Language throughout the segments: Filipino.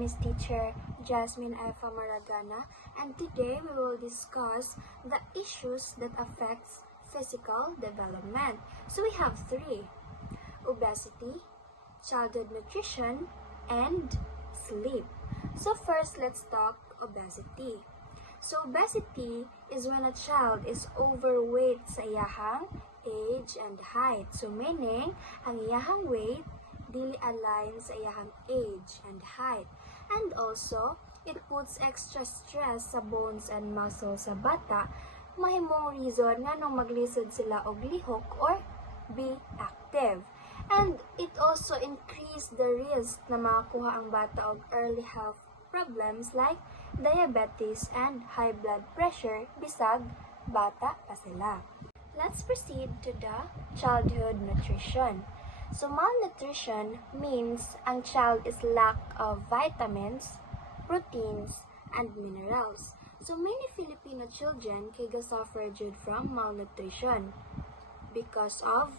name is teacher Jasmine F. Maragana, and today we will discuss the issues that affects physical development. So we have three: obesity, childhood nutrition, and sleep. So first, let's talk obesity. So obesity is when a child is overweight sa iyahang age and height. So meaning, ang iyahang weight dili align sa iyahang age and height. And also, it puts extra stress sa bones and muscles sa bata. Mahimong reason nga nung maglisod sila og lihok or be active. And it also increase the risk na makakuha ang bata og early health problems like diabetes and high blood pressure bisag bata pa sila. Let's proceed to the childhood nutrition. So malnutrition means ang child is lack of vitamins, proteins, and minerals. So many Filipino children kay suffer jud from malnutrition because of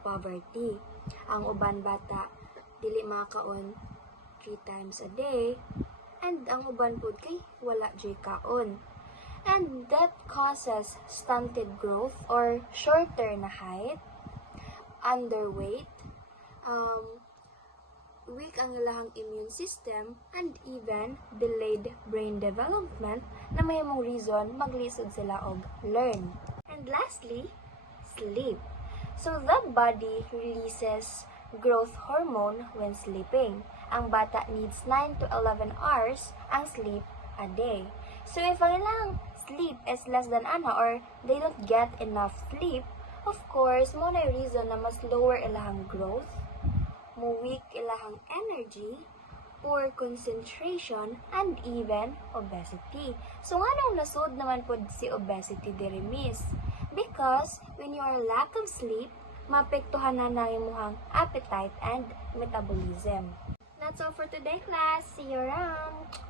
poverty. Ang uban bata dili makaon 3 times a day, and ang uban pud kay wala jay kaon. And that causes stunted growth or shorter na height, underweight, weak ang ilahang immune system, and even delayed brain development na mahimong reason maglisod sila og learn. And lastly, sleep. So the body releases growth hormone when sleeping. Ang bata needs 9 to 11 hours ang sleep a day. So if ang ilang sleep is less than or they don't get enough sleep, of course, mo na reason na mas lower ilahang growth, mo weak ilahang energy, poor concentration, and even obesity. So nga nang nasod naman po si obesity diri miss. Because when you are lack of sleep, mapektuhan na ng imuhang appetite and metabolism. That's all for today, class. See you around!